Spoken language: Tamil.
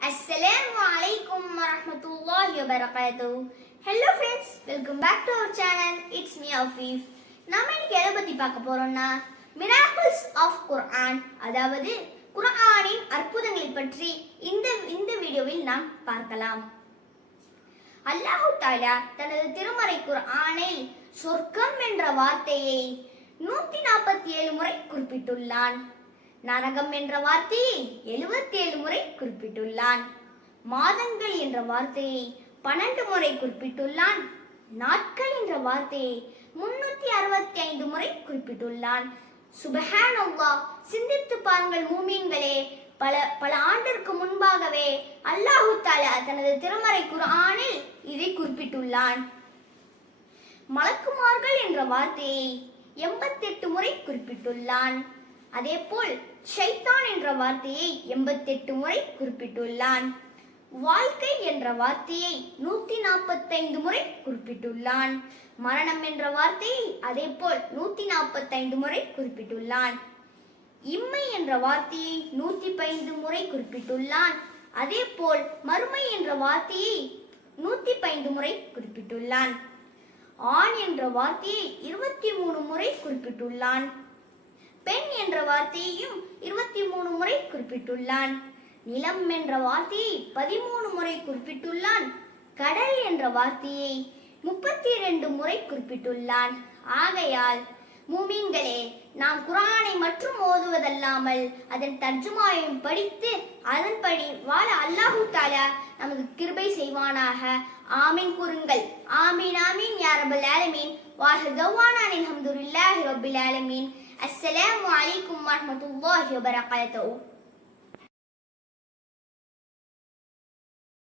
Assalamualaikum warahmatullahi wabarakatuh. Hello friends, welcome back to our channel. It's me Afif. நாம இன்னைக்கு எதை பத்தி பார்க்க போறோம்னா miracles of Quran, அதாவது குர்ஆனின் அற்புதங்களை பற்றி இந்த வீடியோவில் நாம் பார்க்கலாம். அல்லாஹ் தஆலா தனது திருமறை குர்ஆனில் சொர்க்கம் என்ற வார்த்தையை 147 முறை குறிப்பிட்டுள்ளான். நரகம் என்ற வார்த்தையை 77 முறை குறிப்பிட்டுள்ளான். மாதங்கள் என்ற வார்த்தையை 12 முறை குறிப்பிட்டுள்ளான். நாட்கள் என்ற வார்த்தையை 365 முறை குறிப்பிட்டுள்ளான். சுப்ஹானல்லாஹ், சிந்தித்து பாருங்கள் மூமின்களே. பல ஆண்டிற்கு முன்பாகவே அல்லாஹ் தஆலா தனது திருமறை குர்ஆனில் இதை குறிப்பிட்டுள்ளான். மலக்குமார்கள் என்ற வார்த்தையை 88 முறை குறிப்பிட்டுள்ளான். அதேபோல் ஷைத்தான் என்ற வார்த்தையை 88 முறை குறிப்பிட்டுள்ளான். வாழ்க்கை என்ற வார்த்தையை 145 முறை குறிப்பிட்டுள்ளான். மரணம் என்ற வார்த்தையை அதேபோல் 145 முறை குறிப்பிட்டுள்ளான். இம்மை என்ற வார்த்தையை 115 முறை குறிப்பிட்டுள்ளான். அதேபோல் மறுமை என்ற வார்த்தையை 115 முறை குறிப்பிட்டுள்ளான். ஆண் என்ற வார்த்தையை 23 முறை குறிப்பிட்டுள்ளான். பெண் என்ற வார்த்தையையும் 23 முறை குறிப்பிட்டுள்ளான். நிலம் என்ற வார்த்தையை 13 முறை குறிப்பிட்டுள்ளான். கடல் என்ற வார்த்தையை 32 முறை குறிப்பிட்டுள்ளான். ஆகையால் மூமின்களே, நாம் குர்ஆனை மட்டும் ஓதுவதல்லாமல் அதன் தர்ஜுமாவையும் படித்து அதன்படி வாழ அல்லாஹ் தஆலா நமக்கு கிருபை செய்வானாக. ஆமீன் கூறுங்கள். ஆமீன் ஆமீன் யா ரப்பல் ஆலமீன். வாஹிரு தவானா அல்ஹம்துலில்லாஹி ரப்பில் ஆலமீன். Assalamualaikum warahmatullahi wabarakatuh.